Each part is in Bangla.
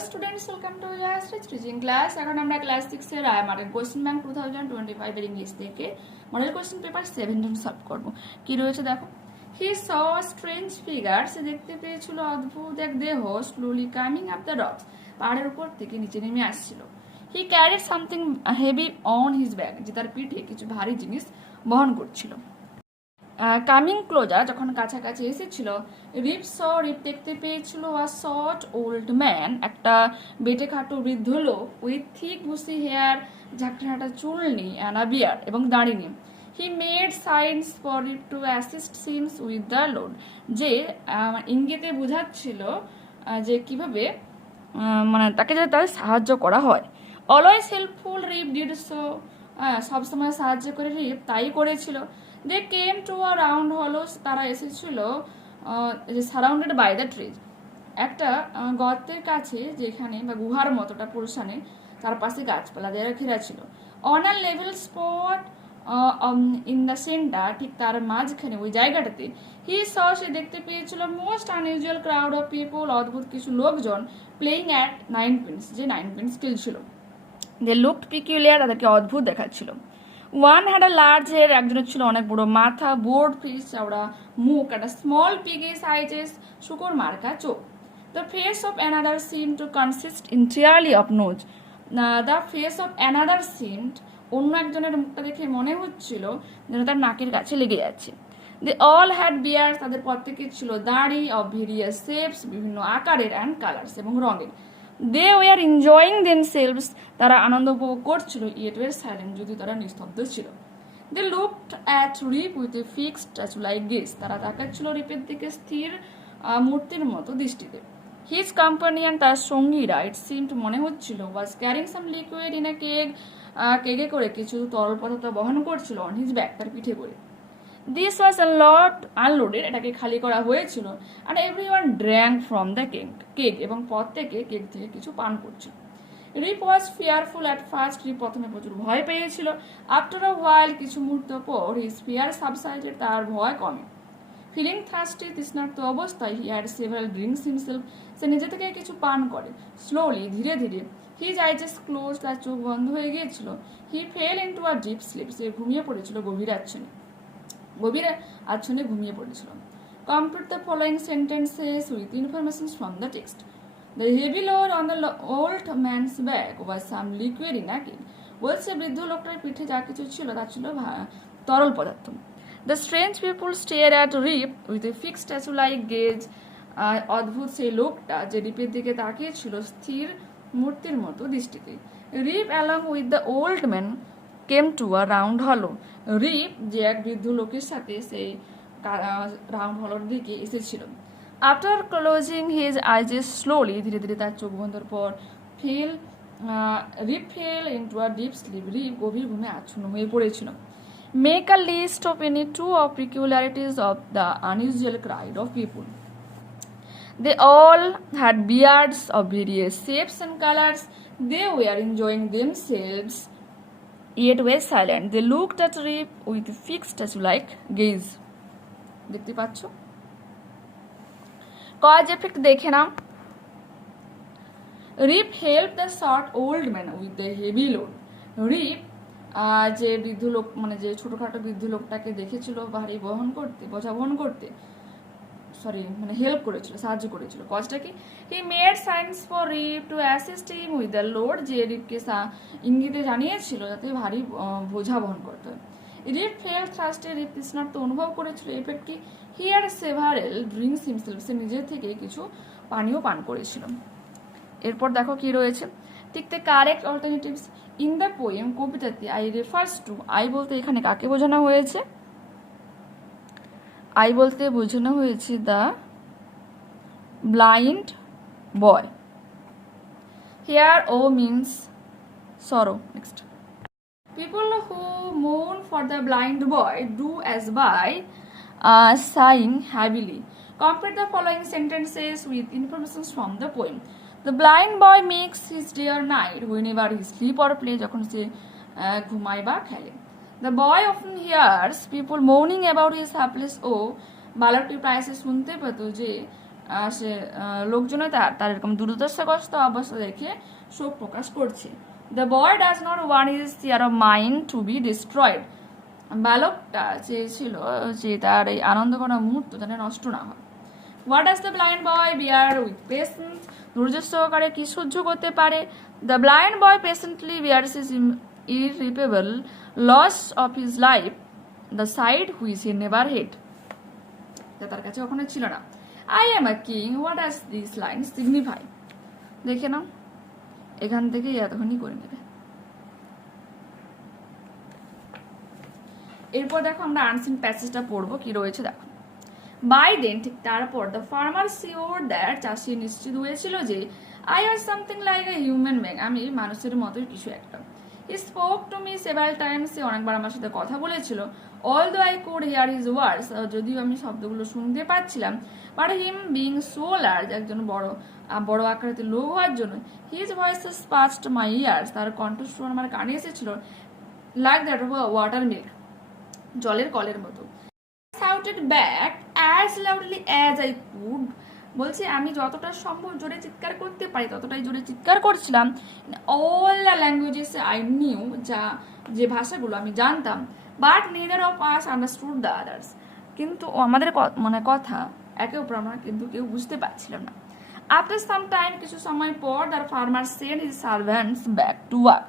students, welcome to Jayashri teaching class. এখন আমরা ক্লাস 6 এর মডেল কোশ্চেন ব্যাংক 2025 এর ইংলিশ থেকে মডেল কোশ্চেন পেপার 7 সলভ করব। কি রয়েছে দেখো। He saw a strange figure. সে দেখতে পেয়েছিল অদ্ভুত এক দেহ slowly coming up the rocks. পাহাড়ের উপর থেকে নিচে নেমে আসছিল। He carried something heavy on his back. যে তার পিঠে কিছু ভারী জিনিস বহন করছিল। কামিং ক্লোজার যখন কাছাকাছি এসেছিল রিপ দেখতে পেয়েছিল আ শর্ট ওল্ড ম্যান, একটা বেটে খাটো বৃদ্ধ লোক উইথ থিক বুসি হেয়ার, ঝাঁকড়াটা চুল নেই, অ্যান্ড আ বিয়ার্ড এবং দাড়ি নেই। He made signs for Rip to assist seems with the load, যে ইঙ্গিতে বোঝাচ্ছিল যে কিভাবে মানে তাকে যাতে তাদের সাহায্য করা হয়। Always helpful Rip did so, সবসময় সাহায্য করে রিপ তাই করেছিল। দে কেম টু আ রাউন্ড হলো, তারা এসেছিল সারাউন্ডেড বাই দ্য ট্রিজ, একটা গর্তের কাছে যেখানে বা গুহার মতোটা পোর্শনে চারপাশে গাছপালা দিয়ে ঘেরা ছিল। On a level spot in the centre, ঠিক তার মাঝখানে ওই জায়গাটাতে সে দেখতে পেয়েছিল most unusual crowd of people, অদ্ভুত কিছু লোকজন প্লেইং অ্যাট 9 পিনস, যে 9 পিনস খেলছিল। দে লুকড পিকুলিয়ার, তাদেরকে অদ্ভুত দেখাচ্ছিল। One had a large head, একজনের ছিল অনেক বড় মাথা, বোর্ড ফিস, চাওড়া মুখ, একটা স্মল পিগে সাইজেস, শুকর মার্কা চোখ। The face of another seem to consist entirely of nose, the face of another seemed, অন্য একজনের মুখটা দেখে মনে হচ্ছিল যেন তার নাকের কাছে লেগে যাচ্ছে। দে অল হ্যাড বিয়ার্স, তাদের প্রত্যেকে ছিল দাড়ি, অফ ভেরিয়াস শেপস, বিভিন্ন আকারের, অ্যান্ড কালার্স, এবং রঙের। দে ওয়ার এনজয়িং দেমসেলভস, তারা আনন্দ উপভোগ করছিল, ইয়েট ওয়ার সাইলেন্ট, যদি তারা নিস্তব্ধ ছিল। They looked at Rip with a fixed statue like gaze, তারা তাকাচ্ছিল রিপের দিকে স্থির মূর্তির মতো দৃষ্টিতে। হিজ কম্পানিয়ান, তার সঙ্গীরা, ইট সিমড মনে হচ্ছিল, was carrying some liquid in a কেগে করে কিছু তরল পদার্থ বহন করছিল, অন হিজ ব্যাক, তার পিঠে করে। দিস ওয়াজ আনলোডেড, এটাকে খালি করা হয়েছিল। আর everyone drank from the keg, এবং প্রত্যেকে কেক থেকে কিছু পান করছিল। Rip was fearful at first, Rip প্রথমে প্রচুর ভয় পেয়েছিল। আফটার আ হোয়াইল, কিছু মুহূর্ত পর, হিজ ফিয়ার সাবসাইডেড, তার ভয় কমে। ফিলিং থার্স্টি, তৃষ্ণার্ত অবস্থায়, he had several drinks himself, সে নিজে থেকে কিছু পান করে। স্লোলি, ধীরে ধীরে। হিজ আইজেস ক্লোজ, তার চোখ বন্ধ হয়ে গিয়েছিল। He fell into a deep sleep, সে ঘুমিয়ে পড়েছিল গভীর আচ্ছনে ঘুমিয়ে পড়েছিল। Complete the following sentences with information from the text. The heavy load on the old man's back was some liquid in a keg, বলছে বৃদ্ধ লোকটার পিঠে যা কিছু ছিল তা ছিল তরল পদার্থ। The strange people stare at Rip with a fixed statue like gaze, অদ্ভুত সেই লোকটা যে রিপের দিকে তাকিয়েছিল স্থির মূর্তির মতো দৃষ্টিতে। Rip along with the old man came to a round hollow, Rip যে এক বৃদ্ধ লোকের সাথে সেই রাউন্ড হলোর দিকে এসেছিল। After closing his eyes slowly, ধীরে ধীরে তার চোখ বন্ধর পর Rip fell into a deep sleep, Rip গভীর ঘুমে আচ্ছন্ন হয়ে পড়েছিল। Make a list of any two of peculiarities of the unusual crowd of people. They all had beards of various shapes and colors. They were enjoying themselves, yet were silent. They looked at Rip with fixed statue-like gaze. দেখতে পাচ্ছ? কজ এফেক্ট দেখে নাও। Rip helped the short old man with the heavy load. Rip যে বৃদ্ধ লোক, মানে যে ছোটখাটো বৃদ্ধ লোকটাকে দেখেছিল ভারী বোঝা বহন করতে, মানে হেল্প করেছিল, সাহায্য করেছিল। কজটা কি? He made signs for Rip to assist him with the load, যে রিপকে ইঙ্গিতে জানিয়েছিল যাতে ভারী বোঝা বহন করতে হয়। রিপ ফেল থার্স্টে, রিপ তৃষ্ণার্ত অনুভব করেছিল। এফেক্ট কি? He had several drinks himself, সে নিজের থেকে কিছু পানীয় পান করেছিল। এরপর দেখো কি রয়েছে। Tick the correct alternatives in the poem, কবিতাতে আই রেফার্স টু, আই বলতে এখানে কাকে বোঝানো হয়েছে? আই বলতে বোঝানো হয়েছে the blind boy. Here O means sorrow. Next, people who mourn for the blind boy do as by sighing heavily. Complete the following sentences with information from the poem. The blind boy makes his day or night whenever he sleep or play, যখন সে ঘুমায় বা খেলে। The boy often hears people moaning about his helpless, বালকটি প্রায় সে শুনতে পেত যে সে লোকজনে তার এরকম দুর্দশাগ্রস্ত অবস্থা দেখে শোক প্রকাশ করছে। The boy does not want his cheer of mind to be destroyed. বালকটা চেয়েছিল যে তার এই আনন্দ করা মুহূর্ত যেন নষ্ট না হয়। What does the blind boy bear with patience. ধৈর্য সহকারে কি সহ্য করতে পারে? The blind boy patiently bears his irreparable loss of his life, the side which he never had. তার কাছে কখনো ছিল না। I am a king, what does these lines signify? দেখে নাও, এখান থেকে এতক্ষণই করে নেবে। এরপর দেখো আমরা আনসিন প্যাসেজটা পড়বো, কি রয়েছে দেখো। বাই দেন, ঠিক তারপর, দ্য ফার্মার শিওর দ্যাট, চাষি নিশ্চিত হয়েছিল যে, I was something like a human being, আমি মানুষের মতোই কিছু একটা। He spoke to me several times, সে অনেকবার আমার সাথে কথা বলেছিল। Although I could hear his words, যদিও আমি শব্দগুলো শুনতে পাচ্ছিলাম, but him being so large, একজন বড় আকারের লোক হওয়ার জন্য, his voices passed my ears, তার কণ্ঠস্বর আমার কানে এসেছিল, like that of a water milk, জলের কলের মতো। Shouted back as loudly as I could, বলছি আমি যতটা সম্ভব জোরে চিৎকার করতে পারি ততটাই জোরে চিৎকার করছিলাম। All the languages I knew, যে ভাষাগুলো আমি জানতাম। But neither of us understood the others, কিন্তু আমাদের কথা একে অপর আমরা কিন্তু কেউ বুঝতে পারছিলাম না। আফটার সাম টাইম, কিছু সময় পর, the farmer send his servants back to work,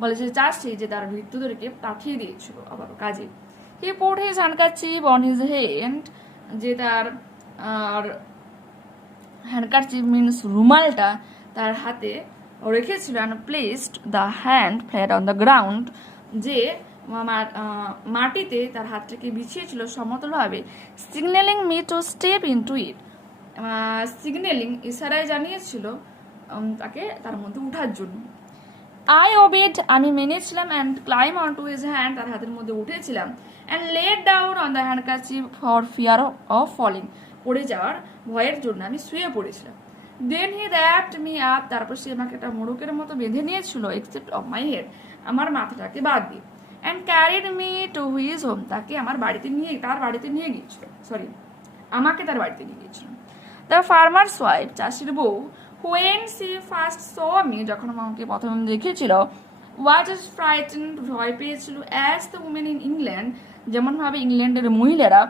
বলে যে চাষি যে তার ভৃত্যদেরকে পাঠিয়ে দিয়েছিল আবার কাজে। He put his handkerchief on his head, যে তার হ্যান্ডকারচিফ মিনস রুমালটা তার হাতে রেখেছিল। And placed the hand flat on the ground, যে মাটিতে তার হাতটাকে বিছিয়েছিল সমতলভাবে। Signalling me to step into it, signalling ইশারায় জানিয়েছিল তাকে তার মধ্যে উঠার জন্য। আই ওবেড, আমি মেনেছিলাম। And climb on to his hand, তার হাতের মধ্যে উঠেছিলাম। And laid down on the handkerchief for fear of falling, পড়ে যাওয়ার ভয়ের জন্য আমি শুয়ে পড়েছিলাম। Then he wrapped me up, তারপর সে আমাকে একটা মোড়কের মতো বেঁধে নিয়েছিল, এক্সেপ্ট অফ মাই হেড, আমার মাথাটাকে বাদ দিয়ে। And carried me to his home, তাকে তার বাড়িতে নিয়ে গিয়েছিল, আমাকে তার বাড়িতে নিয়ে গিয়েছিল। দ্য ফার্মার্স ওয়াইফ, চাষির বউ, when she first saw me, যখন আমাকে প্রথম দেখেছিল, ওয়াজ ইজ ফ্রাইটেন্ড, ভয় পেয়েছিল, as the women in England, যেমনভাবে ইংল্যান্ডের মহিলারা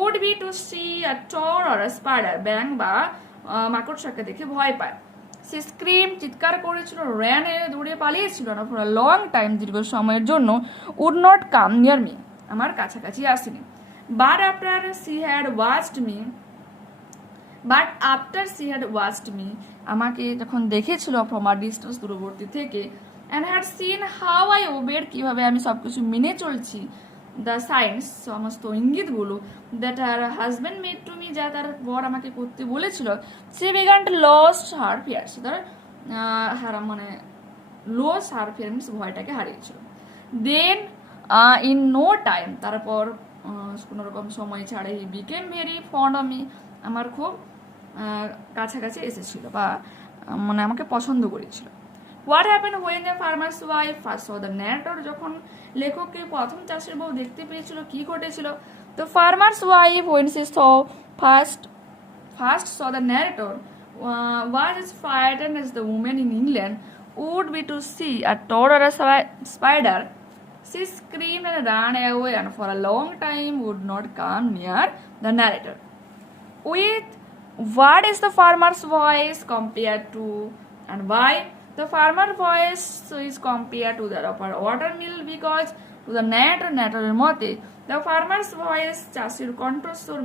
would be to see a toad or a spider, ব্যাং বা মাকড়সাকে দেখে ভয় পায়। সে স্ক্রিম, চিৎকার করেছিল, ran, দৌড়ে পালিয়েছিল না, ফর আ লং টাইম, দীর্ঘ সময়ের জন্য, would not come near me, আমার কাছাকাছি আসেনি। But after she had watched me, আমাকে যখন দেখেছিল ফ্রম আ ডিস্টেন্স, দূরবর্তী থেকে, and had seen how I obeyed, কিভাবে আমি সবকিছু মেনে চলছি, দ্য সাইন্স, সমস্ত ইঙ্গিতগুলো, that her husband made to me, যা তার বর আমাকে করতে বলেছিল, সে began to lost her fear, সে তার লস হার ফিয়ার মিনস ভয়টাকে হারিয়েছিল। দেন ইন নো টাইম, তারপর কোনো রকম সময় ছাড়ে, he became very fond of me, আমার খুব কাছাকাছি এসেছিল বা আমাকে পছন্দ করেছিল। What happen when the farmers wife first saw the narrator, যখন লেখককে প্রথম চাষের বউ দেখতে পেয়েছিল, কি ঘটেছিল? তো farmers wife when she first saw the narrator was as frightened as the woman in England would be to see a toad or a spider. She screamed and ran away, and for a long time would not come near the narrator. With what is the farmer's voice compared to, and why the farmer voice is compared to that of a watermill? Because to the narrator মতে the farmer's voice, চাষির কণ্ঠস্বর,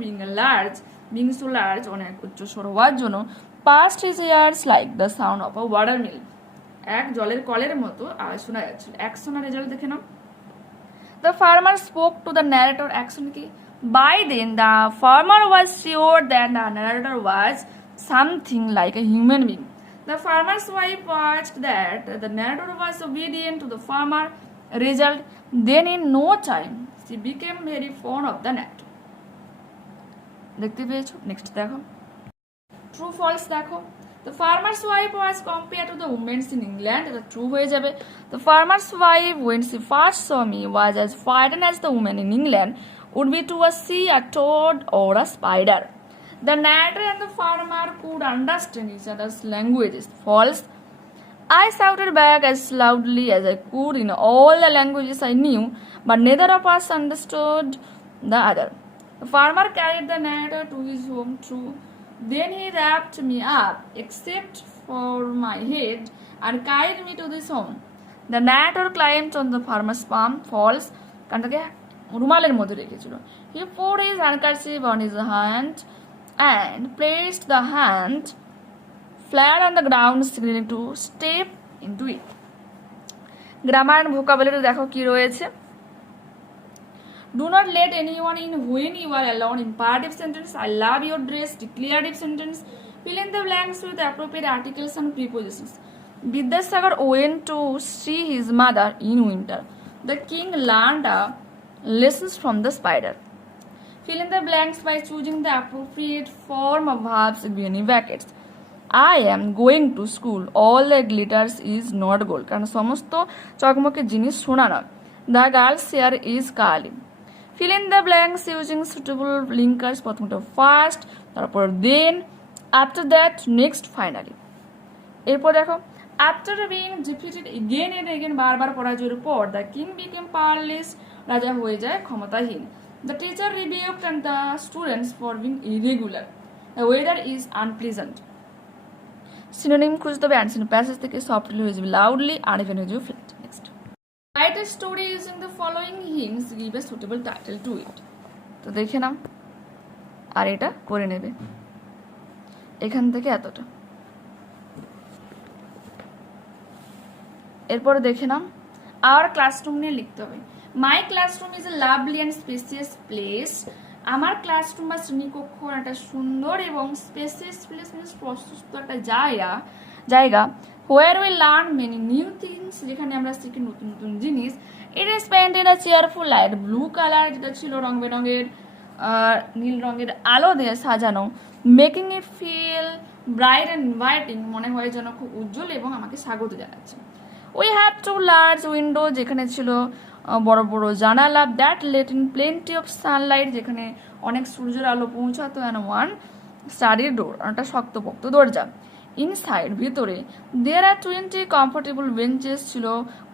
being so large, অনেক উচ্চস্বর হওয়ার জন্য, past his ears like the sound of a watermill, এক জলের কলের মতো আওয়াজ শোনা যাচ্ছিল। অ্যাকশন আর রেজাল্ট দেখে নাও। The farmer spoke to the narrator, action কি? By then the farmer was sure that the narrator was something like a human being. The farmer's wife watched that the narrator was obedient to the farmer. Result, then in no time she became very fond of the narrator. দেখতে পেয়েছো? নেক্সট দেখো, ট্রু ফলস দেখো। The farmer's wife was compared to the women in England, এটা ট্রু হয়ে যাবে। The farmer's wife when she first saw me was as frightened as the women in England would be to see a toad or a spider. The narrator and the farmer could understand each other's languages. False. I shouted back as loudly as I could in all the languages I knew, but neither of us understood the other. The farmer carried the narrator to his home. True. Then he wrapped me up, except for my head, and carried me to this home. The narrator climbed on the farmer's palm. False. কারণটাকে রুমালের মধ্যে রেখেছিল. He put his handkerchief on his hand and placed the hand flat on the ground, signaling to step into it. Grammar and vocabulary দেখো কি রয়েছে. Do not let anyone in when you are alone. Imperative sentence. I love your dress. Declarative sentence. Fill in the blanks with appropriate articles and prepositions. Vidyasagar went to see his mother in winter. The king learned lessons from the spider. Fill in the blanks by choosing the appropriate form of verbs given in brackets. I am going to school. All that glitters is not gold. কারণ সমস্ত চকমকে জিনিস সোনা নয়. The girl's hair is curly. Fill in the blanks using suitable linkers. প্রথমটা first, তারপর then, after that, next, finally. এরপর দেখো, after being defeated again and again, বারবার পরাজয়ের পর, the king became powerless. রাজা হয়ে যায় ক্ষমতাহীন. The teacher rebuked and the students for being irregular. The weather is unpleasant. Synonym খুঁজতে হবে অ্যান্সার প্যাসেজ থেকে softly হয়ে যাবে loudly, uneven হয়ে যাবে flat. Next. Write a story using the following hints. Give a suitable title to it. তো দেখে নাও আর এটা করে নেবে এখান থেকে এতটা. এরপরে দেখে নাও আওয়ার ক্লাসরুম নিয়ে লিখতে হবে. My classroom is a lovely and spacious place. আমার ক্লাসরুম বা শ্রেণীকক্ষ একটা সুন্দর এবং স্পেসিয়াস প্লেস মানে প্রশস্ত একটা জায়গা where we learn many new things, যেখানে আমরা শিখি নতুন নতুন জিনিস. It is paint in a cheerful light blue colour, যেটা ছিল রং বেরঙের নীল রঙের আলো দিয়ে সাজানো. Making it feel bright and inviting, মনে হয় যেন খুব উজ্জ্বল এবং আমাকে স্বাগত জানাচ্ছে. We have two large window, যেখানে ছিল বড় বড় জানালা. That let in plenty of sunlight, যেখানে অনেক সূর্যের আলো পৌঁছাতো. অ্যান্ড ওয়ান স্টাডি ডোর, একটা শক্তপোক্ত দরজা. ইনসাইড, ভিতরে, দেয়ার আর 20 কমফোর্টেবল বেঞ্চেস, ছিল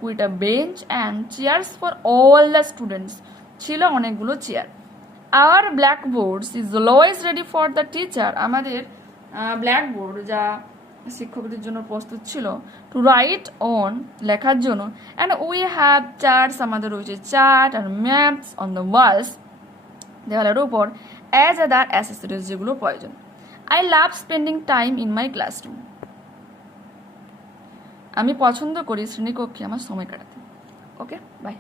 with a bench and chairs for all the students, ছিল অনেকগুলো chair. Our blackboards is always ready for the teacher, আমাদের ব্ল্যাকবোর্ড যা শিক্ষকদের জন্য প্রস্তুত ছিল, টু রাইট অন, লেখার জন্য. অ্যান্ড উই হ্যাভ চার্টস, আমাদের রয়েছে চার্ট আর ম্যাপস অন দ্য ওয়ালস, দেওয়ালের উপর, অ্যাজ আদার অ্যাসেসরিজ, যেগুলো প্রয়োজন. I love spending time in my classroom, আমি পছন্দ করি শ্রেণীকক্ষে আমার সময় কাটাতে. Okay, by.